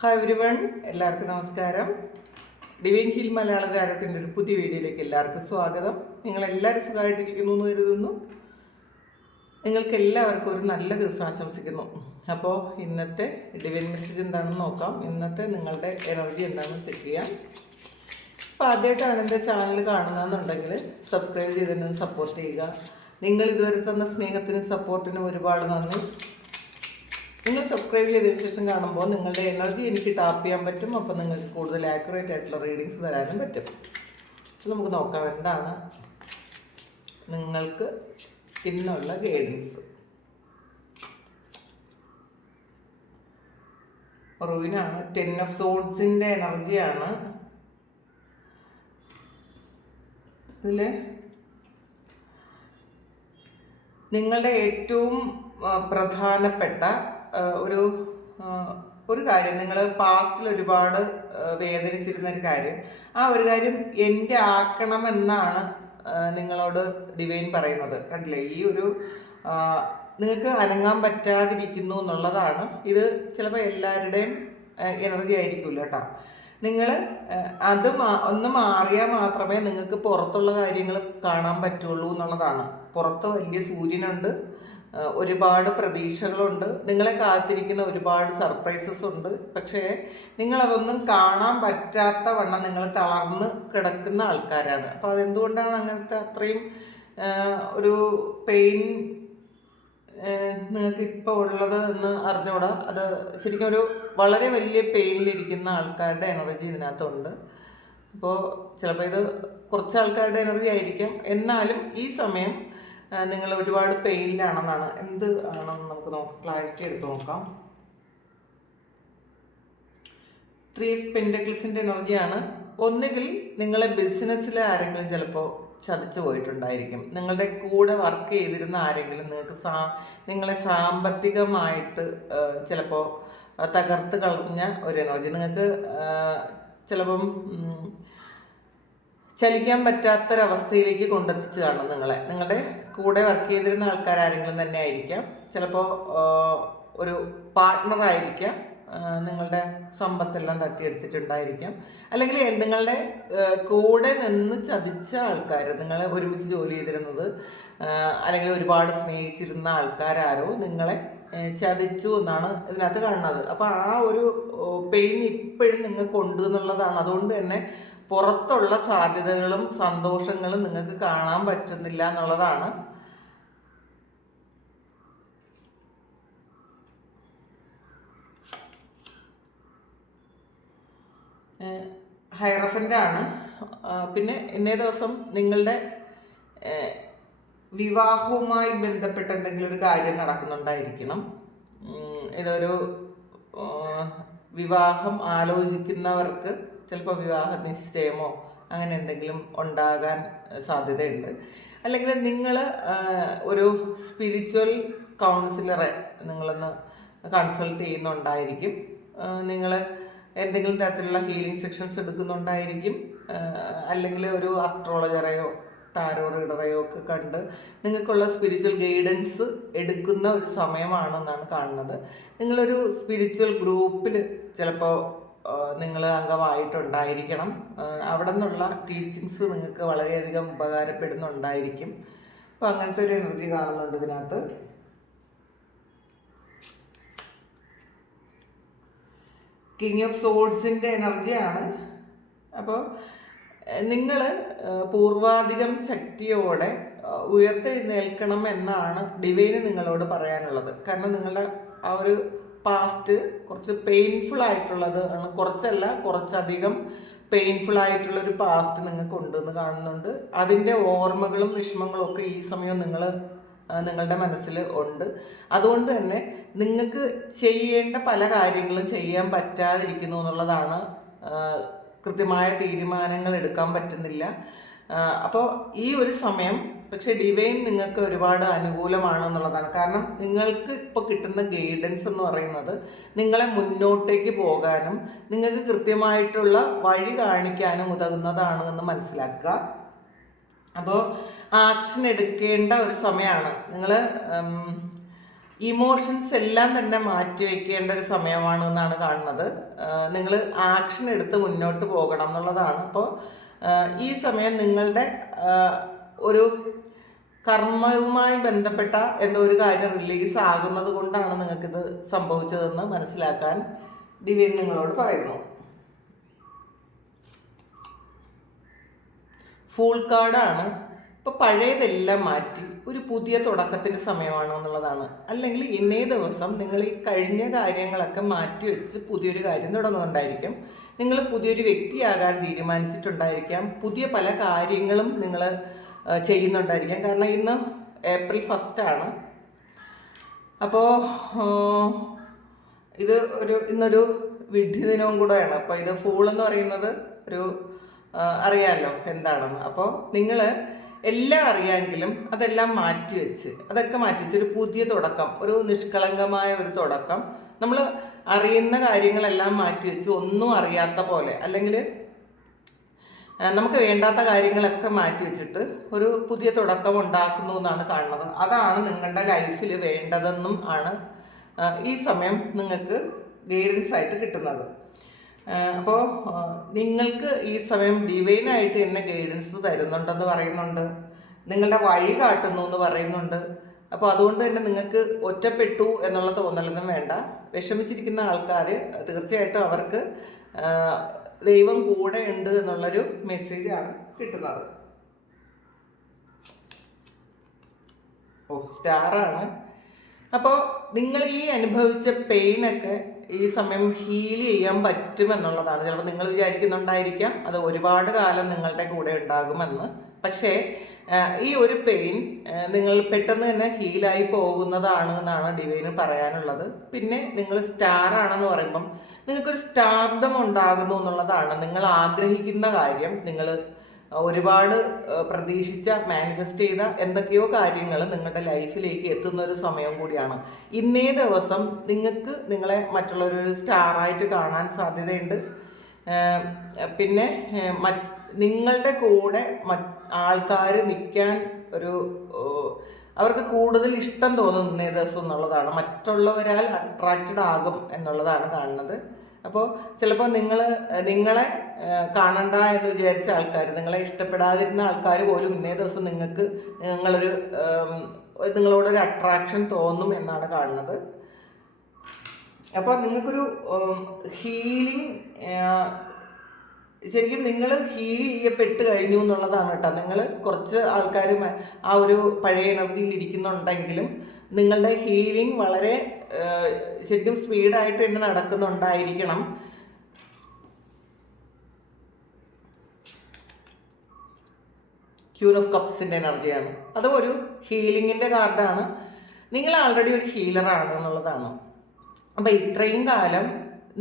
Hi everyone, എല്ലാവർക്കും നമസ്കാരം. Divine heal Malayalam ധാരോട്ടിൻ്റെ ഒരു പുതിയ വീഡിയോയിലേക്ക് എല്ലാവർക്കും സ്വാഗതം. നിങ്ങളെല്ലാവരും സുഖമായിട്ടിരിക്കുന്നു എന്ന് കരുതുന്നു. നിങ്ങൾക്ക് എല്ലാവർക്കും ഒരു നല്ല ദിവസം ആശംസിക്കുന്നു. അപ്പോൾ ഇന്നത്തെ ഡിവൈൻ മെസ്സേജ് എന്താണെന്ന് നോക്കാം. ഇന്നത്തെ നിങ്ങളുടെ എനർജി എന്താണെന്ന് ചെക്ക് ചെയ്യാം. അപ്പോൾ ആദ്യമായിട്ടാണ് എൻ്റെ ചാനൽ കാണുന്നതെന്നുണ്ടെങ്കിൽ സബ്സ്ക്രൈബ് ചെയ്തതിന് സപ്പോർട്ട് ചെയ്യുക. നിങ്ങൾ ഇതുവരെ തന്ന സ്നേഹത്തിനും സപ്പോർട്ടിനും ഒരുപാട് നന്ദി. നിങ്ങൾ സബ്സ്ക്രൈബ് ചെയ്തതിന് ശേഷം കാണുമ്പോൾ നിങ്ങളുടെ എനർജി എനിക്ക് ടാപ്പ് ചെയ്യാൻ പറ്റും. അപ്പോൾ നിങ്ങൾക്ക് കൂടുതൽ ആക്യുറേറ്റ് ആയിട്ടുള്ള റീഡിങ്സ് തരാനും പറ്റും. അപ്പോൾ നമുക്ക് നോക്കാം എന്താണ് നിങ്ങൾക്ക് ഇന്നുള്ള ഗൈഡൻസ്. റൂയിനാണ് 10 ഓഫ് സോഡ്സിൻ്റെ എനർജിയാണ് ഇതിൽ. നിങ്ങളുടെ ഏറ്റവും പ്രധാനപ്പെട്ട ഒരു കാര്യം, നിങ്ങൾ പാസ്റ്റിൽ ഒരുപാട് വേദനിച്ചിരുന്ന ഒരു കാര്യം, ആ ഒരു കാര്യം എൻ്റെ ആക്കണമെന്നാണ് നിങ്ങളോട് ഡിവൈൻ പറയുന്നത്. കണ്ടില്ലേ, ഈ ഒരു നിങ്ങൾക്ക് അനങ്ങാൻ പറ്റാതിരിക്കുന്നു എന്നുള്ളതാണ്. ഇത് ചിലപ്പോൾ എല്ലാവരുടെയും എനർജി ആയിരിക്കില്ല കേട്ടോ. നിങ്ങൾ അത് ഒന്ന് മാറിയാൽ മാത്രമേ നിങ്ങൾക്ക് പുറത്തുള്ള കാര്യങ്ങൾ കാണാൻ പറ്റുള്ളൂ എന്നുള്ളതാണ്. പുറത്ത് വലിയ സൂര്യനുണ്ട്, ഒരുപാട് പ്രതീക്ഷകളുണ്ട്, നിങ്ങളെ കാത്തിരിക്കുന്ന ഒരുപാട് സർപ്രൈസസ് ഉണ്ട്. പക്ഷേ നിങ്ങളതൊന്നും കാണാൻ പറ്റാത്ത വണ്ണം നിങ്ങൾ തളർന്ന് കിടക്കുന്ന ആൾക്കാരാണ്. അപ്പോൾ അതെന്തുകൊണ്ടാണ് അങ്ങനത്തെ അത്രയും ഒരു പെയിൻ നിങ്ങൾക്ക് ഇപ്പോൾ ഉള്ളത് എന്ന് അറിഞ്ഞൂടാ. അത് ശരിക്കും ഒരു വളരെ വലിയ പെയിനിലിരിക്കുന്ന ആൾക്കാരുടെ എനർജി ഇതിനകത്തുണ്ട്. അപ്പോൾ ചിലപ്പോൾ ഇത് കുറച്ച് ആൾക്കാരുടെ എനർജി ആയിരിക്കും. എന്നാലും ഈ സമയം നിങ്ങൾ ഒരുപാട് പെയിനിലാണെന്നാണ്. എന്ത് ആണെന്ന് നമുക്ക് ക്ലാരിറ്റി എടുത്ത് നോക്കാം. 3 ഓഫ് പെന്റക്കിൾസിൻ്റെ എനർജിയാണ്. ഒന്നുകിൽ നിങ്ങളെ ബിസിനസ്സിലെ ആരെങ്കിലും ചിലപ്പോൾ ചതിച്ചു പോയിട്ടുണ്ടായിരിക്കും. നിങ്ങളുടെ കൂടെ വർക്ക് ചെയ്തിരുന്ന ആരെങ്കിലും നിങ്ങളെ സാമ്പത്തികമായിട്ട് ചിലപ്പോൾ തകർത്ത് കളഞ്ഞ ഒരു എനർജി. നിങ്ങൾക്ക് ചിലപ്പം ചലിക്കാൻ പറ്റാത്തൊരവസ്ഥയിലേക്ക് കൊണ്ടെത്തിച്ച് കാണും നിങ്ങളുടെ കൂടെ വർക്ക് ചെയ്തിരുന്ന ആൾക്കാരാരെങ്കിലും തന്നെ ആയിരിക്കാം. ചിലപ്പോൾ ഒരു പാർട്ട്ണറായിരിക്കാം. നിങ്ങളുടെ സമ്പത്തെല്ലാം തട്ടിയെടുത്തിട്ടുണ്ടായിരിക്കാം. അല്ലെങ്കിൽ നിങ്ങളുടെ കൂടെ നിന്ന് ചതിച്ച ആൾക്കാർ, നിങ്ങളെ ഒരുമിച്ച് ജോലി ചെയ്തിരുന്നത് അല്ലെങ്കിൽ ഒരുപാട് സ്നേഹിച്ചിരുന്ന ആൾക്കാരാരോ നിങ്ങളെ ചതിച്ചു എന്നാണ് ഇതിനകത്ത് കാണുന്നത്. അപ്പോൾ ആ ഒരു പെയിൻ ഇപ്പോഴും നിങ്ങൾക്കുണ്ട് എന്നുള്ളതാണ്. അതുകൊണ്ട് തന്നെ പുറത്തുള്ള സാധ്യതകളും സന്തോഷങ്ങളും നിങ്ങൾക്ക് കാണാൻ പറ്റുന്നില്ല എന്നുള്ളതാണ്. ഹൈറഫൻ്റ് ആണ്. പിന്നെ ഇന്നേ ദിവസം നിങ്ങളുടെ വിവാഹവുമായി ബന്ധപ്പെട്ട എന്തെങ്കിലും ഒരു കാര്യം നടക്കുന്നുണ്ടായിരിക്കണം. ഇതൊരു വിവാഹം ആലോചിക്കുന്നവർക്ക് ചിലപ്പോൾ വിവാഹ നിശ്ചയമോ അങ്ങനെ എന്തെങ്കിലും ഉണ്ടാകാൻ സാധ്യതയുണ്ട്. അല്ലെങ്കിൽ നിങ്ങൾ ഒരു സ്പിരിച്വൽ കൗൺസിലറെ നിങ്ങളൊന്ന് കൺസൾട്ട് ചെയ്യുന്നുണ്ടായിരിക്കും. നിങ്ങൾ എന്തെങ്കിലും തരത്തിലുള്ള ഹീലിംഗ് സെക്ഷൻസ് എടുക്കുന്നുണ്ടായിരിക്കും. അല്ലെങ്കിൽ ഒരു അസ്ട്രോളജറെയോ ടാരോ റീഡറെയോ ഒക്കെ കണ്ട് നിങ്ങൾക്കുള്ള സ്പിരിച്വൽ ഗൈഡൻസ് എടുക്കുന്ന ഒരു സമയമാണെന്നാണ് കാണുന്നത്. നിങ്ങളൊരു സ്പിരിച്വൽ ഗ്രൂപ്പിൽ ചിലപ്പോൾ നിങ്ങൾ അംഗമായിട്ടുണ്ടായിരിക്കണം. അവിടെ നിന്നുള്ള ടീച്ചിങ്സ് നിങ്ങൾക്ക് വളരെയധികം ഉപകാരപ്പെടുന്നുണ്ടായിരിക്കും. അപ്പോൾ അങ്ങനത്തെ ഒരു എനർജി കാണുന്നുണ്ട് ഇതിനകത്ത്. കിങ് ഓഫ് സോഡ്സിൻ്റെ എനർജിയാണ്. അപ്പോൾ നിങ്ങൾ പൂർവാധികം ശക്തിയോടെ ഉയർത്തെഴുന്നേൽക്കണം എന്നാണ് ഡിവൈന് നിങ്ങളോട് പറയാനുള്ളത്. കാരണം നിങ്ങളുടെ ആ ഒരു പാസ്റ്റ് കുറച്ച് പെയിൻഫുൾ ആയിട്ടുള്ളത് ആണ്. കുറച്ചധികം പെയിൻഫുൾ ആയിട്ടുള്ളൊരു പാസ്റ്റ് നിങ്ങൾക്ക് ഉണ്ടെന്ന് കാണുന്നുണ്ട്. അതിൻ്റെ ഓർമ്മകളും വിഷമങ്ങളും ഒക്കെ ഈ സമയം നിങ്ങളുടെ മനസ്സിൽ ഉണ്ട്. അതുകൊണ്ട് തന്നെ നിങ്ങൾക്ക് ചെയ്യേണ്ട പല കാര്യങ്ങളും ചെയ്യാൻ പറ്റാതിരിക്കുന്നു എന്നുള്ളതാണ്. കൃത്യമായ തീരുമാനങ്ങൾ എടുക്കാൻ പറ്റുന്നില്ല. അപ്പോൾ ഈ ഒരു സമയം പക്ഷെ ഡിവൈൻ നിങ്ങൾക്ക് ഒരുപാട് അനുകൂലമാണെന്നുള്ളതാണ്. കാരണം നിങ്ങൾക്ക് ഇപ്പോൾ കിട്ടുന്ന ഗൈഡൻസ് എന്ന് പറയുന്നത് നിങ്ങളെ മുന്നോട്ടേക്ക് പോകാനും നിങ്ങൾക്ക് കൃത്യമായിട്ടുള്ള വഴി കാണിക്കാനും ഉതകുന്നതാണ് എന്ന് മനസ്സിലാക്കുക. അപ്പോൾ ആക്ഷൻ എടുക്കേണ്ട ഒരു സമയമാണ്. നിങ്ങൾ ഇമോഷൻസ് എല്ലാം തന്നെ മാറ്റിവെക്കേണ്ട ഒരു സമയമാണ് എന്നാണ് കാണുന്നത്. നിങ്ങൾ ആക്ഷൻ എടുത്ത് മുന്നോട്ട് പോകണം എന്നുള്ളതാണ്. അപ്പോൾ ഈ സമയം നിങ്ങളുടെ ഒരു കർമ്മവുമായി ബന്ധപ്പെട്ട എന്തോ ഒരു കാര്യം റിലീസ് ആകുന്നത് കൊണ്ടാണ് നിങ്ങൾക്കിത് സംഭവിച്ചതെന്ന് മനസ്സിലാക്കാൻ ഡിവൈൻ നിങ്ങളോട് പറയുന്നു. ഫൂൾ കാർഡാണ്. ഇപ്പോൾ പഴയതെല്ലാം മാറ്റി ഒരു പുതിയ തുടക്കത്തിന് സമയമാണ് എന്നുള്ളതാണ്. അല്ലെങ്കിൽ ഇന്നേ ദിവസം നിങ്ങൾ ഈ കഴിഞ്ഞ കാര്യങ്ങളൊക്കെ മാറ്റി വെച്ച് പുതിയൊരു കാര്യം തുടങ്ങുന്നുണ്ടായിരിക്കും. നിങ്ങൾ പുതിയൊരു വ്യക്തിയാകാൻ തീരുമാനിച്ചിട്ടുണ്ടായിരിക്കാം. പുതിയ പല കാര്യങ്ങളും നിങ്ങൾ ചെയ്യുന്നുണ്ടായിരിക്കാം. കാരണം ഇന്ന് April 1 ആണ്. അപ്പോൾ ഇത് ഇന്നൊരു വിഡ്ഢി ദിനവും കൂടെയാണ്. അപ്പോൾ ഇത് ഫൂൾ എന്ന് പറയുന്നത് ഒരു അറിയാമല്ലോ എന്താണെന്ന്. അപ്പോൾ നിങ്ങൾ എല്ലാം അറിയാമെങ്കിലും അതെല്ലാം അതൊക്കെ മാറ്റിവെച്ച് ഒരു പുതിയ തുടക്കം, ഒരു നിഷ്കളങ്കമായ ഒരു തുടക്കം, നമ്മൾ അറിയുന്ന കാര്യങ്ങളെല്ലാം മാറ്റിവെച്ച് ഒന്നും അറിയാത്ത പോലെ, അല്ലെങ്കിൽ നമുക്ക് വേണ്ടാത്ത കാര്യങ്ങളൊക്കെ മാറ്റിവെച്ചിട്ട് ഒരു പുതിയ തുടക്കം ഉണ്ടാക്കുന്നു എന്നാണ് കാണുന്നത്. അതാണ് നിങ്ങളുടെ ലൈഫിൽ വേണ്ടതെന്നും ആണ് ഈ സമയം നിങ്ങൾക്ക് ഗൈഡൻസ് ആയിട്ട് കിട്ടുന്നത്. അപ്പോൾ നിങ്ങൾക്ക് ഈ സമയം ഡിവൈനായിട്ട് തന്നെ ഗൈഡൻസ് തരുന്നുണ്ടെന്ന് പറയുന്നുണ്ട്, നിങ്ങളുടെ വഴി കാട്ടുന്നു എന്ന് പറയുന്നുണ്ട്. അപ്പോൾ അതുകൊണ്ട് തന്നെ നിങ്ങൾക്ക് ഒറ്റപ്പെട്ടു എന്നുള്ള തോന്നലൊന്നും വേണ്ട. വിഷമിച്ചിരിക്കുന്ന ആൾക്കാർ തീർച്ചയായിട്ടും അവർക്ക് ദൈവം കൂടെ ഉണ്ട് എന്നുള്ളൊരു മെസ്സേജാണ് കിട്ടുന്നത്. സ്റ്റാറാണ്. അപ്പോൾ നിങ്ങൾ ഈ അനുഭവിച്ച പെയിനൊക്കെ ഈ സമയം ഹീൽ ചെയ്യാൻ പറ്റുമെന്നുള്ളതാണ്. ചിലപ്പോൾ നിങ്ങൾ വിചാരിക്കുന്നുണ്ടായിരിക്കാം അത് ഒരുപാട് കാലം നിങ്ങളുടെ കൂടെ ഉണ്ടാകുമെന്ന്. പക്ഷേ ഈ ഒരു പെയിൻ നിങ്ങൾ പെട്ടെന്ന് തന്നെ ഹീലായി പോകുന്നതാണ് എന്നാണ് ഡിവൈന് പറയാനുള്ളത്. പിന്നെ നിങ്ങൾ സ്റ്റാർ ആണെന്ന് പറയുമ്പം നിങ്ങൾക്കൊരു സ്റ്റാർഡം ഉണ്ടാകുന്നു എന്നുള്ളതാണ്. നിങ്ങൾ ആഗ്രഹിക്കുന്ന കാര്യം, നിങ്ങൾ ഒരുപാട് പ്രതീക്ഷിച്ച മാനിഫെസ്റ്റ് ചെയ്ത എന്തൊക്കെയോ കാര്യങ്ങൾ നിങ്ങളുടെ ലൈഫിലേക്ക് എത്തുന്ന ഒരു സമയം കൂടിയാണ്. ഇന്നേ ദിവസം നിങ്ങൾക്ക് നിങ്ങളെ മറ്റുള്ളവരൊരു സ്റ്റാറായിട്ട് കാണാൻ സാധ്യതയുണ്ട്. പിന്നെ നിങ്ങളുടെ കൂടെ ആൾക്കാർ നിൽക്കാൻ അവർക്ക് കൂടുതൽ ഇഷ്ടം തോന്നുന്ന ഇന്നേ ദിവസം എന്നുള്ളതാണ്. മറ്റുള്ളവരാൽ അട്രാക്റ്റഡ് ആകും എന്നുള്ളതാണ് കാണുന്നത്. അപ്പോൾ ചിലപ്പോൾ നിങ്ങളെ കാണണ്ട എന്ന് വിചാരിച്ച ആൾക്കാർ, നിങ്ങളെ ഇഷ്ടപ്പെടാതിരുന്ന ആൾക്കാർ പോലും ഇന്നേ ദിവസം നിങ്ങളോടൊരു അട്രാക്ഷൻ തോന്നും എന്നാണ് കാണുന്നത്. അപ്പോൾ നിങ്ങൾക്കൊരു ഹീലിംഗ്, ശരിക്കും നിങ്ങൾ ഹീൽ ചെയ്യപ്പെട്ട് കഴിഞ്ഞു എന്നുള്ളതാണ് കേട്ടോ. നിങ്ങൾ കുറച്ച് ആൾക്കാർ ആ ഒരു പഴയ എനർജിയിൽ ഇരിക്കുന്നുണ്ടെങ്കിലും നിങ്ങളുടെ ഹീലിംഗ് വളരെ ശരിക്കും സ്പീഡായിട്ട് തന്നെ നടക്കുന്നുണ്ടായിരിക്കണം. ക്യൂൻ ഓഫ് കപ്സിൻ്റെ എനർജിയാണ്. അത് ഒരു ഹീലിങ്ങിൻ്റെ കാർഡാണ്. നിങ്ങൾ ആൾറെഡി ഒരു ഹീലറാണ് എന്നുള്ളതാണ്. അപ്പം ഇത്രയും കാലം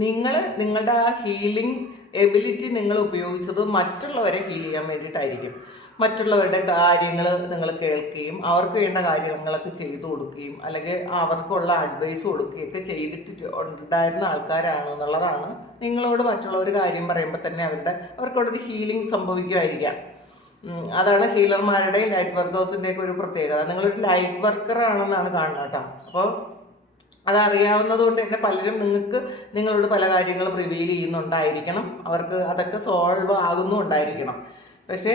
നിങ്ങളുടെ ആ ഹീലിംഗ് എബിലിറ്റി നിങ്ങൾ ഉപയോഗിച്ചത് മറ്റുള്ളവരെ ഹീൽ ചെയ്യാൻ വേണ്ടിയിട്ടായിരിക്കും. മറ്റുള്ളവരുടെ കാര്യങ്ങൾ നിങ്ങൾ കേൾക്കുകയും അവർക്ക് വേണ്ട കാര്യങ്ങളൊക്കെ ചെയ്തു കൊടുക്കുകയും അല്ലെങ്കിൽ അവർക്കുള്ള അഡ്വൈസ് കൊടുക്കുകയൊക്കെ ചെയ്തിട്ട് ഉണ്ടായിരുന്ന ആൾക്കാരാണ് എന്നുള്ളതാണ്. നിങ്ങളോട് മറ്റുള്ളവർ കാര്യം പറയുമ്പോൾ തന്നെ അവർക്കവിടെ ഹീലിംഗ് സംഭവിക്കുമായിരിക്കാം. അതാണ് ഹീലർമാരുടെയും ലൈറ്റ് വർക്കേഴ്സിൻ്റെയൊക്കെ ഒരു പ്രത്യേകത. നിങ്ങളൊരു ലൈറ്റ് വർക്കർ ആണെന്നാണ് കാണുന്നത് കേട്ടോ. അപ്പോൾ അതറിയാവുന്നത് കൊണ്ട് തന്നെ പലരും നിങ്ങളോട് പല കാര്യങ്ങളും റിവീൽ ചെയ്യുന്നുണ്ടായിരിക്കണം. അവർക്ക് അതൊക്കെ സോൾവ് ആകുന്നുണ്ടായിരിക്കണം. പക്ഷേ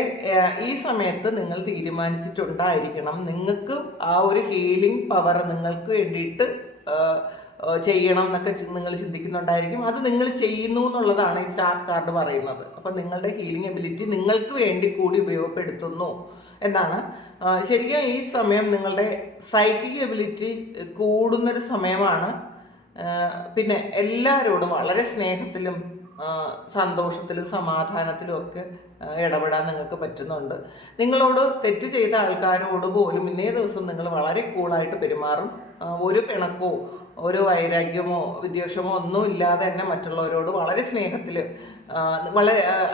ഈ സമയത്ത് നിങ്ങൾ തീരുമാനിച്ചിട്ടുണ്ടായിരിക്കണം നിങ്ങൾക്ക് ആ ഒരു ഹീലിംഗ് പവർ നിങ്ങൾക്ക് വേണ്ടിയിട്ട് ചെയ്യണം എന്നൊക്കെ നിങ്ങൾ ചിന്തിക്കുന്നുണ്ടായിരിക്കും. അത് നിങ്ങൾ ചെയ്യുന്നു എന്നുള്ളതാണ് ഈ സ്റ്റാർ കാർഡ് പറയുന്നത്. അപ്പം നിങ്ങളുടെ ഹീലിംഗ് എബിലിറ്റി നിങ്ങൾക്ക് വേണ്ടി കൂടി ഉപയോഗപ്പെടുത്തുന്നു എന്നാണ്. ശരിക്കും ഈ സമയം നിങ്ങളുടെ സൈക്കിക് എബിലിറ്റി കൂടുന്നൊരു സമയമാണ്. പിന്നെ എല്ലാവരോടും വളരെ സ്നേഹത്തിലും സന്തോഷത്തിലും സമാധാനത്തിലും ഒക്കെ ഇടപെടാൻ നിങ്ങൾക്ക് പറ്റുന്നുണ്ട്. നിങ്ങളോട് തെറ്റ് ചെയ്ത ആൾക്കാരോട് പോലും ഇന്നേ ദിവസം നിങ്ങൾ വളരെ കൂളായിട്ട് പെരുമാറും. ഒരു പിണക്കോ ഒരു വൈരാഗ്യമോ വിദ്വേഷമോ ഒന്നും ഇല്ലാതെ തന്നെ മറ്റുള്ളവരോട് വളരെ സ്നേഹത്തിൽ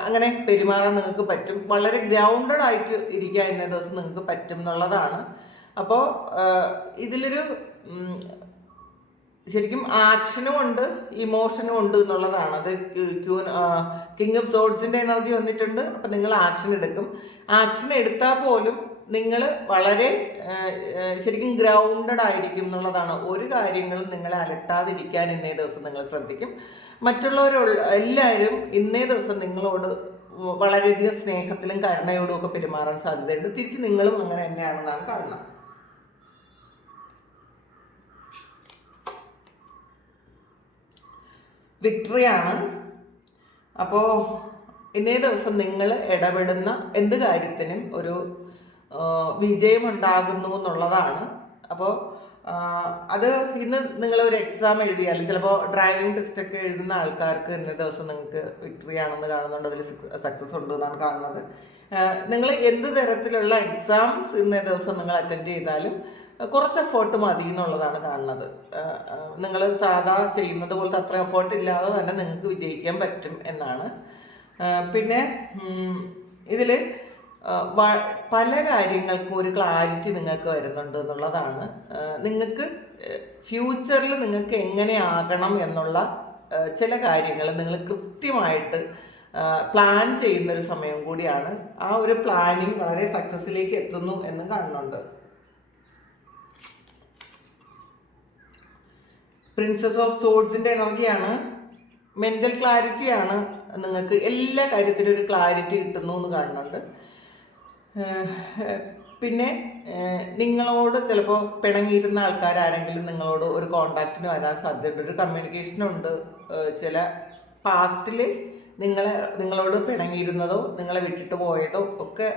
അങ്ങനെ പെരുമാറാൻ നിങ്ങൾക്ക് പറ്റും. വളരെ ഗ്രൗണ്ടഡ് ആയിട്ട് ഇരിക്കാൻ ഇന്നേ ദിവസം നിങ്ങൾക്ക് പറ്റും എന്നുള്ളതാണ്. അപ്പോൾ ഇതിലൊരു ശരിക്കും ആക്ഷനും ഉണ്ട് ഇമോഷനും ഉണ്ട് എന്നുള്ളതാണ്. അത് കിങ് ഓഫ് സോഡ്സിൻ്റെ എനർജി വന്നിട്ടുണ്ട്. അപ്പം നിങ്ങൾ ആക്ഷൻ എടുക്കും. ആക്ഷൻ എടുത്താൽ പോലും നിങ്ങൾ വളരെ ശരിക്കും ഗ്രൗണ്ടഡ് ആയിരിക്കും എന്നുള്ളതാണ്. ഒരു കാര്യങ്ങളും നിങ്ങളെ അലട്ടാതിരിക്കാൻ ഇന്നേ ദിവസം നിങ്ങൾ ശ്രദ്ധിക്കും. മറ്റുള്ളവരുള്ള എല്ലാവരും ഇന്നേ ദിവസം നിങ്ങളോട് വളരെയധികം സ്നേഹത്തിലും കരുണയോടും ഒക്കെ പെരുമാറാൻ സാധ്യതയുണ്ട്. തിരിച്ച് നിങ്ങളും അങ്ങനെ തന്നെയാണെന്നാണ് കാണുന്നത്. വിക്ടറിയാണ്. അപ്പോൾ ഇന്നേ ദിവസം നിങ്ങൾ ഇടപെടുന്ന എന്ത് കാര്യത്തിനും ഒരു വിജയമുണ്ടാകുന്നു എന്നുള്ളതാണ്. അപ്പോൾ അത് ഇന്ന് നിങ്ങളൊരു എക്സാം എഴുതിയാൽ ചിലപ്പോൾ ഡ്രൈവിംഗ് ടെസ്റ്റൊക്കെ എഴുതുന്ന ആൾക്കാർക്ക് ഇന്നേ ദിവസം നിങ്ങൾക്ക് വിക്ടറി ആണെന്ന് കാണുന്നുണ്ട്, അതിൽ സക്സസ് ഉണ്ട് എന്നാണ് കാണുന്നത്. നിങ്ങൾ എന്ത് തരത്തിലുള്ള എക്സാംസ് ഇന്നേ ദിവസം നിങ്ങൾ അറ്റൻഡ് ചെയ്താലും കുറച്ച് എഫേർട്ട് മതി എന്നുള്ളതാണ് കാണുന്നത്. നിങ്ങൾ സാധാ ചെയ്യുന്നത് പോലത്തെ അത്ര എഫേർട്ട് ഇല്ലാതെ തന്നെ നിങ്ങൾക്ക് വിജയിക്കാൻ പറ്റും എന്നാണ്. പിന്നെ ഇതിൽ പല കാര്യങ്ങൾക്കും ഒരു ക്ലാരിറ്റി നിങ്ങൾക്ക് വരുന്നുണ്ട് എന്നുള്ളതാണ്. നിങ്ങൾക്ക് ഫ്യൂച്ചറിൽ നിങ്ങൾക്ക് എങ്ങനെയാകണം എന്നുള്ള ചില കാര്യങ്ങൾ നിങ്ങൾ കൃത്യമായിട്ട് പ്ലാൻ ചെയ്യുന്നൊരു സമയം കൂടിയാണ്. ആ ഒരു പ്ലാനിങ് വളരെ സക്സസ്സിലേക്ക് എത്തുന്നു എന്ന് കാണുന്നുണ്ട്. പ്രിൻസസ് ഓഫ് സോഡ്സിൻ്റെ എനർജിയാണ്. മെൻ്റൽ ക്ലാരിറ്റിയാണ്. നിങ്ങൾക്ക് എല്ലാ കാര്യത്തിലും ഒരു ക്ലാരിറ്റി കിട്ടുന്നു എന്ന് കാണുന്നുണ്ട്. പിന്നെ നിങ്ങളോട് ചിലപ്പോൾ പിണങ്ങിയിരുന്ന ആൾക്കാരാരെങ്കിലും നിങ്ങളോട് ഒരു കോണ്ടാക്റ്റിന് വരാൻ സാധ്യതയുണ്ട്, ഒരു കമ്മ്യൂണിക്കേഷനുണ്ട്. ചില പാസ്റ്റിൽ നിങ്ങളോട് പിണങ്ങിയിരുന്നതോ നിങ്ങളെ വിട്ടിട്ട് പോയതോ ഒക്കെ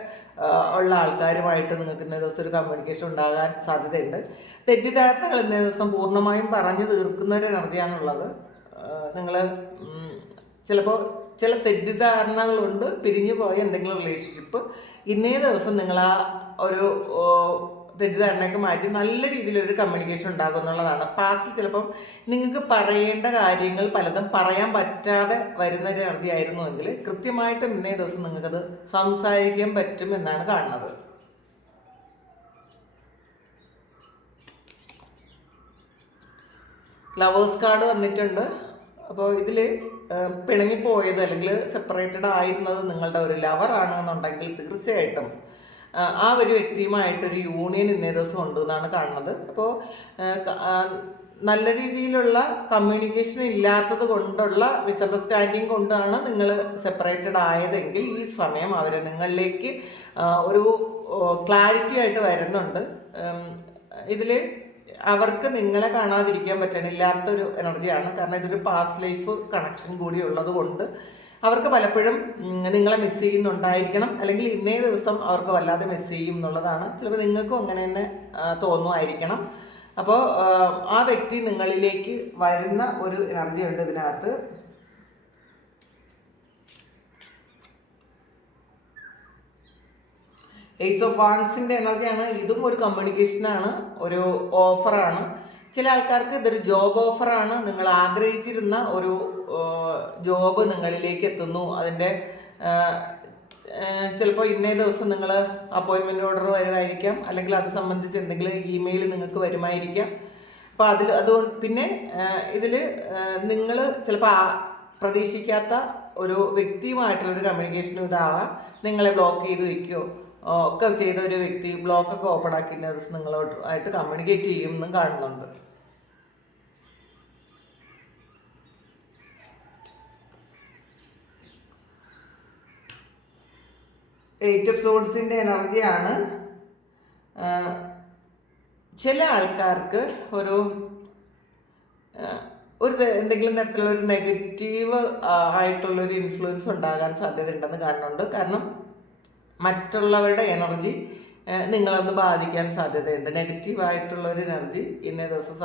ഉള്ള ആൾക്കാരുമായിട്ട് നിങ്ങൾക്ക് ഇന്നേ ദിവസം ഒരു കമ്മ്യൂണിക്കേഷൻ ഉണ്ടാകാൻ സാധ്യതയുണ്ട്. തെറ്റിദ്ധാരണകൾ ഇന്നേ ദിവസം പൂർണ്ണമായും പറഞ്ഞു തീർക്കുന്ന ഒരു എനർജിയാണുള്ളത്. നിങ്ങൾ ചിലപ്പോൾ ചില തെറ്റിദ്ധാരണകളുണ്ട്, പിരിഞ്ഞു പോയ എന്തെങ്കിലും റിലേഷൻഷിപ്പ് ഇന്നേ ദിവസം നിങ്ങൾ ആ ഒരു തെറ്റിദ്ധാരണയൊക്കെ മാറ്റി നല്ല രീതിയിലൊരു കമ്മ്യൂണിക്കേഷൻ ഉണ്ടാകും എന്നുള്ളതാണ്. പാസ്റ്റിൽ ചിലപ്പം നിങ്ങൾക്ക് പറയേണ്ട കാര്യങ്ങൾ പലതും പറയാൻ പറ്റാതെ വരുന്നൊരു എനർജി ആയിരുന്നുവെങ്കിൽ കൃത്യമായിട്ടും ഇന്നേ ദിവസം നിങ്ങൾക്കത് സംസാരിക്കാൻ പറ്റും എന്നാണ് കാണുന്നത്. ലവേഴ്സ് കാർഡ് വന്നിട്ടുണ്ട്. അപ്പോൾ ഇതിൽ പിണങ്ങിപ്പോയത് അല്ലെങ്കിൽ സെപ്പറേറ്റഡ് ആയിരുന്നത് നിങ്ങളുടെ ഒരു ലവറാണ് എന്നുണ്ടെങ്കിൽ തീർച്ചയായിട്ടും ആ ഒരു വ്യക്തിയുമായിട്ടൊരു യൂണിയൻ ഇന്നേ ദിവസം ഉണ്ട് എന്നാണ് കാണുന്നത്. അപ്പോൾ നല്ല രീതിയിലുള്ള കമ്മ്യൂണിക്കേഷൻ ഇല്ലാത്തത് കൊണ്ടുള്ള മിസ്അണ്ടർസ്റ്റാൻഡിങ് കൊണ്ടാണ് നിങ്ങൾ സെപ്പറേറ്റഡ് ആയതെങ്കിൽ ഈ സമയം അവർ നിങ്ങളിലേക്ക് ഒരു ക്ലാരിറ്റി ആയിട്ട് വരുന്നുണ്ട്. ഇതിൽ അവർക്ക് നിങ്ങളെ കാണാതിരിക്കാൻ പറ്റണില്ലാത്തൊരു എനർജിയാണ്. കാരണം ഇതൊരു പാസ്റ്റ് ലൈഫ് കണക്ഷൻ കൂടി ഉള്ളത് കൊണ്ട് അവർക്ക് പലപ്പോഴും നിങ്ങളെ മിസ് ചെയ്യുന്നുണ്ടായിരിക്കണം, അല്ലെങ്കിൽ ഇന്നേ ദിവസം അവർക്ക് വല്ലാതെ മിസ് ചെയ്യും എന്നുള്ളതാണ്. ചിലപ്പോൾ നിങ്ങൾക്കും അങ്ങനെ തന്നെ തോന്നുമായിരിക്കണം. അപ്പോൾ ആ വ്യക്തി നിങ്ങളിലേക്ക് വരുന്ന ഒരു എനർജി ഉണ്ട് ഇതിനകത്ത്. ഏസ് ഓഫ് വാൺസിൻ്റെ എനർജിയാണ്. ഇതും ഒരു കമ്മ്യൂണിക്കേഷനാണ്, ഒരു ഓഫറാണ്. ചില ആൾക്കാർക്ക് ഇതൊരു ജോബ് ഓഫറാണ്. നിങ്ങൾ ആഗ്രഹിച്ചിരുന്ന ഒരു ജോബ് നിങ്ങളിലേക്ക് എത്തുന്നു. അതിൻ്റെ ചിലപ്പോൾ ഇന്നേ ദിവസം നിങ്ങൾ അപ്പോയിൻമെൻറ്റ് ഓർഡർ വരുമായിരിക്കാം, അല്ലെങ്കിൽ അത് സംബന്ധിച്ച് എന്തെങ്കിലും ഇമെയിൽ നിങ്ങൾക്ക് വരുമായിരിക്കാം. അപ്പോൾ അതുകൊണ്ട് പിന്നെ ഇതിൽ നിങ്ങൾ ചിലപ്പോൾ പ്രതീക്ഷിക്കാത്ത ഒരു വ്യക്തിയുമായിട്ടുള്ളൊരു കമ്മ്യൂണിക്കേഷനും ഇതാകാം. നിങ്ങളെ ബ്ലോക്ക് ചെയ്ത് വയ്ക്കുകയോ ഒക്കെ ചെയ്ത ഒരു വ്യക്തി ബ്ലോക്കൊക്കെ ഓപ്പൺ ആക്കി ഇന്ന ദിവസം നിങ്ങളായിട്ട് കമ്മ്യൂണിക്കേറ്റ് ചെയ്യും എന്നും കാണുന്നുണ്ട്. എയ്റ്റ് ഓഫ് സോഡ്സിൻ്റെ എനർജിയാണ്. ചില ആൾക്കാർക്ക് ഒരു എന്തെങ്കിലും തരത്തിലുള്ള ഒരു നെഗറ്റീവ് ആയിട്ടുള്ളൊരു ഇൻഫ്ലുവൻസ് ഉണ്ടാകാൻ സാധ്യതയുണ്ടെന്ന് കാണുന്നുണ്ട്. കാരണം മറ്റുള്ളവരുടെ എനർജി നിങ്ങളൊന്ന് ബാധിക്കാൻ സാധ്യതയുണ്ട്. നെഗറ്റീവായിട്ടുള്ളൊരു എനർജി ഇന്നേ ദിവസം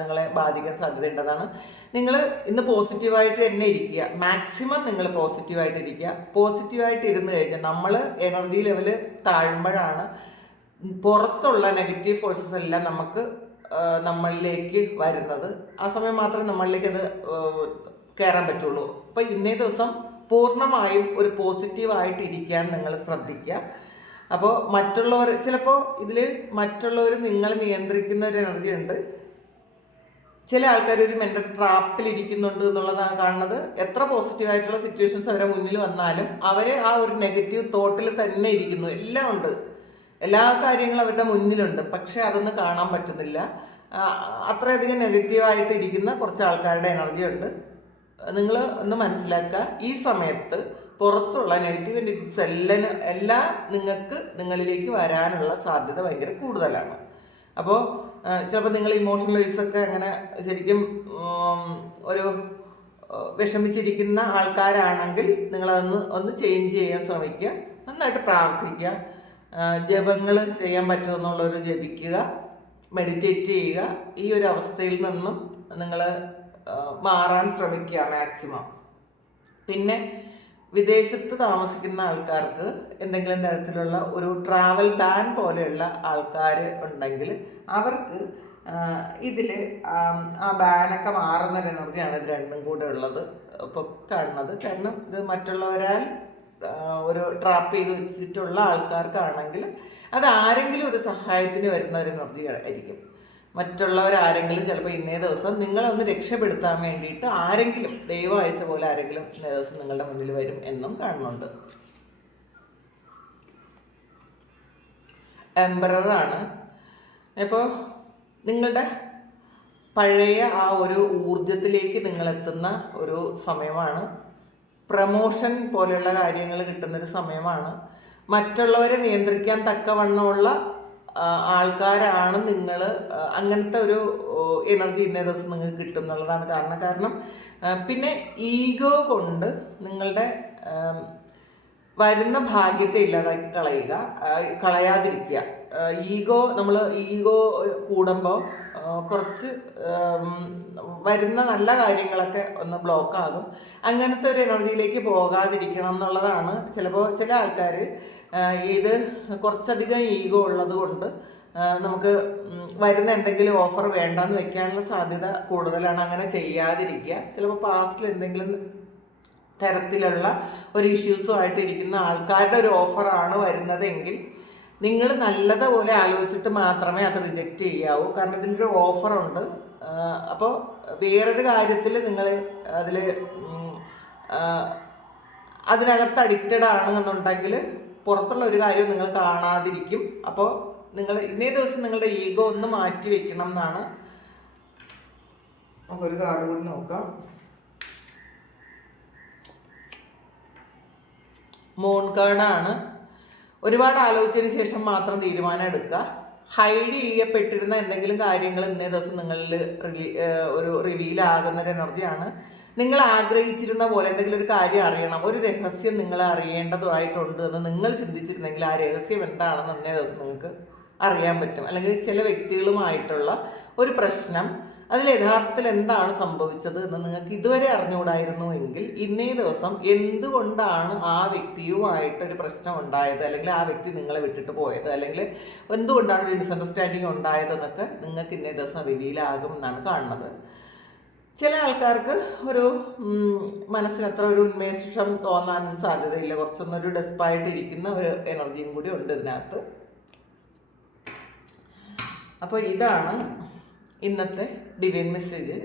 നിങ്ങളെ ബാധിക്കാൻ സാധ്യതയുണ്ടെന്നാണ്. നിങ്ങൾ ഇന്ന് പോസിറ്റീവായിട്ട് തന്നെ ഇരിക്കുക. മാക്സിമം നിങ്ങൾ പോസിറ്റീവായിട്ട് ഇരിക്കുക. പോസിറ്റീവായിട്ട് ഇരുന്ന് കഴിഞ്ഞാൽ നമ്മൾ എനർജി ലെവൽ താഴുമ്പോഴാണ് പുറത്തുള്ള നെഗറ്റീവ് ഫോഴ്സസ് എല്ലാം നമ്മളിലേക്ക് വരുന്നത്. ആ സമയം മാത്രമേ നമ്മളിലേക്ക് അത് കയറാൻ പറ്റുള്ളൂ. അപ്പോൾ ഇന്നേ ദിവസം പൂർണ്ണമായും ഒരു പോസിറ്റീവായിട്ട് ഇരിക്കാൻ നിങ്ങൾ ശ്രദ്ധിക്കുക. അപ്പോൾ മറ്റുള്ളവർ ചിലപ്പോൾ ഇതിൽ മറ്റുള്ളവർ നിങ്ങളെ നിയന്ത്രിക്കുന്ന ഒരു എനർജി ഉണ്ട്. ചില ആൾക്കാർ ഒരു മെൻ്റൽ ട്രാപ്പിലിരിക്കുന്നുണ്ട് എന്നുള്ളതാണ് കാണുന്നത്. എത്ര പോസിറ്റീവായിട്ടുള്ള സിറ്റുവേഷൻസ് അവരെ മുന്നിൽ വന്നാലും അവർ ആ ഒരു നെഗറ്റീവ് തോട്ടിൽ തന്നെ ഇരിക്കുന്നു. എല്ലാം ഉണ്ട്, എല്ലാ കാര്യങ്ങളും അവരുടെ മുന്നിലുണ്ട്, പക്ഷെ അതൊന്നും കാണാൻ പറ്റുന്നില്ല. അത്രയധികം നെഗറ്റീവായിട്ട് ഇരിക്കുന്ന കുറച്ച് ആൾക്കാരുടെ എനർജി ഉണ്ട്. നിങ്ങൾ ഒന്ന് മനസ്സിലാക്കുക, ഈ സമയത്ത് പുറത്തുള്ള നെഗറ്റീവ് എനർജീസ് എല്ലാം നിങ്ങൾക്ക് നിങ്ങളിലേക്ക് വരാനുള്ള സാധ്യത ഭയങ്കര കൂടുതലാണ്. അപ്പോൾ ചിലപ്പോൾ നിങ്ങൾ ഇമോഷണൽ വൈസൊക്കെ അങ്ങനെ ശരിക്കും ഒരു വിഷമിച്ചിരിക്കുന്ന ആൾക്കാരാണെങ്കിൽ നിങ്ങളതൊന്ന് ചേഞ്ച് ചെയ്യാൻ ശ്രമിക്കുക. നന്നായിട്ട് പ്രാർത്ഥിക്കുക, ജപങ്ങൾ ചെയ്യാൻ പറ്റുമെന്നുള്ളൊരു ജപിക്കുക, മെഡിറ്റേറ്റ് ചെയ്യുക. ഈ ഒരു അവസ്ഥയിൽ നിന്നും നിങ്ങൾ മാറാൻ ശ്രമിക്കുക മാക്സിമം. പിന്നെ വിദേശത്ത് താമസിക്കുന്ന ആൾക്കാർക്ക് എന്തെങ്കിലും തരത്തിലുള്ള ഒരു ട്രാവൽ ബാൻ പോലെയുള്ള ആൾക്കാർ ഉണ്ടെങ്കിൽ അവർക്ക് ഇതിൽ ആ ബാനൊക്കെ മാറുന്നൊരു എനർജിയാണ് ഇത് രണ്ടും കൂടെ ഉള്ളത് ഇപ്പോൾ കാണുന്നത്. കാരണം ഇത് മറ്റുള്ളവരാൽ ഒരു ട്രാപ്പ് ചെയ്ത് വെച്ചിട്ടുള്ള ആൾക്കാർക്കാണെങ്കിൽ അത് ആരെങ്കിലും ഒരു സഹായത്തിന് വരുന്ന ഒരു എനർജി ആയിരിക്കും. മറ്റുള്ളവരാരെങ്കിലും ചിലപ്പോൾ ഇന്നേ ദിവസം നിങ്ങളൊന്ന് രക്ഷപ്പെടുത്താൻ വേണ്ടിയിട്ട് ആരെങ്കിലും ദൈവം അയച്ച പോലെ ആരെങ്കിലും ഇന്നേ ദിവസം നിങ്ങളുടെ മുന്നിൽ വരും എന്നും കാണുന്നുണ്ട്. എംപററാണ്. ഇപ്പോൾ നിങ്ങളുടെ പഴയ ആ ഒരു ഊർജത്തിലേക്ക് നിങ്ങളെത്തുന്ന ഒരു സമയമാണ്. പ്രമോഷൻ പോലെയുള്ള കാര്യങ്ങൾ കിട്ടുന്നൊരു സമയമാണ്. മറ്റുള്ളവരെ നിയന്ത്രിക്കാൻ തക്കവണ്ണമുള്ള ആൾക്കാരാണ് നിങ്ങൾ. അങ്ങനത്തെ ഒരു എനർജി ഇന്നേ ദിവസം നിങ്ങൾക്ക് കിട്ടും എന്നുള്ളതാണ് കാരണം പിന്നെ ഈഗോ കൊണ്ട് നിങ്ങളുടെ വരുന്ന ഭാഗ്യത്തെ ഇല്ലാതാക്കി കളയാതിരിക്കുക. നമ്മൾ ഈഗോ കൂടുമ്പോൾ കുറച്ച് വരുന്ന നല്ല കാര്യങ്ങളൊക്കെ ഒന്ന് ബ്ലോക്ക് ആകും. അങ്ങനത്തെ ഒരു എനർജിയിലേക്ക് പോകാതിരിക്കണം എന്നുള്ളതാണ്. ചിലപ്പോൾ ചില ആൾക്കാർ ഇത് കുറച്ചധികം ഈഗോ ഉള്ളത് കൊണ്ട് നമുക്ക് വരുന്ന എന്തെങ്കിലും ഓഫർ വേണ്ടാന്ന് വെക്കാനുള്ള സാധ്യത കൂടുതലാണ്. അങ്ങനെ ചെയ്യാതിരിക്കുക. ചിലപ്പോൾ പാസ്റ്റിൽ എന്തെങ്കിലും തരത്തിലുള്ള ഒരു ഇഷ്യൂസുമായിട്ട് ഇരിക്കുന്ന ആൾക്കാരുടെ ഒരു ഓഫറാണ് വരുന്നതെങ്കിൽ നിങ്ങൾ നല്ലതുപോലെ ആലോചിച്ചിട്ട് മാത്രമേ അത് റിജക്റ്റ് ചെയ്യാവൂ. കാരണം ഇതിൻ്റെ ഒരു ഓഫറുണ്ട്. അപ്പോൾ വേറൊരു കാര്യത്തിൽ നിങ്ങൾ അതിനകത്ത് അഡിക്റ്റഡ് ആണെന്നുണ്ടെങ്കിൽ പുറത്തുള്ള ഒരു കാര്യം നിങ്ങൾ കാണാതിരിക്കും. അപ്പോൾ നിങ്ങൾ ഇന്നേ ദിവസം നിങ്ങളുടെ ഈഗോ ഒന്ന് മാറ്റി വെക്കണം എന്നാണ്. നമുക്കൊരു കാർഡ് കൂടി നോക്കാം. മൂൺ കാർഡാണ്. ഒരുപാട് ആലോചിച്ചതിന് ശേഷം മാത്രം തീരുമാനം എടുക്കുക. ഹൈഡ് ചെയ്യപ്പെട്ടിരുന്ന എന്തെങ്കിലും കാര്യങ്ങൾ ഇന്നേ ദിവസം നിങ്ങളിൽ ഒരു റിവീലാകുന്ന ഒരു എനർജിയാണ്. നിങ്ങൾ ആഗ്രഹിച്ചിരുന്ന പോലെ എന്തെങ്കിലും ഒരു കാര്യം അറിയണം, ഒരു രഹസ്യം നിങ്ങൾ അറിയേണ്ടതായിട്ടുണ്ട് എന്ന് നിങ്ങൾ ചിന്തിച്ചിരുന്നെങ്കിൽ ആ രഹസ്യം എന്താണെന്ന് ഇന്നേ ദിവസം നിങ്ങൾക്ക് അറിയാൻ പറ്റും. അല്ലെങ്കിൽ ചില വ്യക്തികളുമായിട്ടുള്ള ഒരു പ്രശ്നം, അതിൽ യഥാർത്ഥത്തിൽ എന്താണ് സംഭവിച്ചത് എന്ന് നിങ്ങൾക്ക് ഇതുവരെ അറിഞ്ഞുകൂടായിരുന്നു എങ്കിൽ ഇന്നേ ദിവസം എന്തുകൊണ്ടാണ് ആ വ്യക്തിയുമായിട്ടൊരു പ്രശ്നം ഉണ്ടായത്, അല്ലെങ്കിൽ ആ വ്യക്തി നിങ്ങളെ വിട്ടിട്ട് പോയത്, അല്ലെങ്കിൽ എന്തുകൊണ്ടാണ് ഒരു മിസ്അണ്ടർസ്റ്റാൻഡിങ് ഉണ്ടായതെന്നൊക്കെ നിങ്ങൾക്ക് ഇന്നേ ദിവസം റിവീലാകും എന്നാണ് കാണുന്നത്. ചില ആൾക്കാർക്ക് ഒരു മനസ്സിനത്ര ഒരു ഉന്മേഷം തോന്നാനും സാധ്യതയില്ല. കുറച്ചൊന്നൊരു ഡെസ്പായിട്ട് ഇരിക്കുന്ന ഒരു എനർജിയും കൂടി ഉണ്ട് ഇതിനകത്ത്. അപ്പോൾ ഇതാണ് ഇന്നത്തെ ഡിവൈൻ മെസ്സേജ്.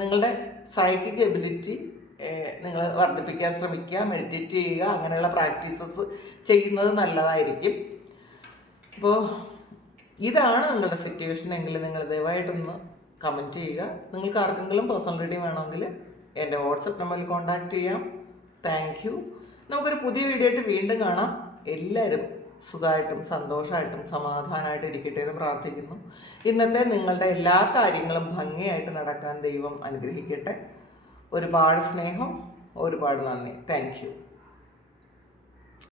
നിങ്ങളുടെ സൈക്കിക് എബിലിറ്റി നിങ്ങൾ വർദ്ധിപ്പിക്കാൻ ശ്രമിക്കുക, മെഡിറ്റേറ്റ് ചെയ്യുക, അങ്ങനെയുള്ള പ്രാക്ടീസസ് ചെയ്യുന്നത് നല്ലതായിരിക്കും. അപ്പോൾ ഇതാണ് നിങ്ങളുടെ സിറ്റുവേഷൻ എങ്കിൽ നിങ്ങൾ ദയവായിട്ടൊന്ന് കമൻറ്റ് ചെയ്യുക. നിങ്ങൾക്ക് ആർക്കെങ്കിലും പേഴ്സണൽ റീഡിങ് വേണമെങ്കിൽ എൻ്റെ വാട്സപ്പ് നമ്പറിൽ കോൺടാക്റ്റ് ചെയ്യാം. Thank you. നമുക്കൊരു പുതിയ വീഡിയോ ആയിട്ട് വീണ്ടും കാണാം. എല്ലാവരും സുഖമായിട്ടും സന്തോഷമായിട്ടും സമാധാനമായിട്ട് ഇരിക്കട്ടെ എന്ന് പ്രാർത്ഥിക്കുന്നു. ഇന്നത്തെ നിങ്ങളുടെ എല്ലാ കാര്യങ്ങളും ഭംഗിയായിട്ട് നടക്കാൻ ദൈവം അനുഗ്രഹിക്കട്ടെ. ഒരുപാട് സ്നേഹം, ഒരുപാട് നന്ദി. Thank you.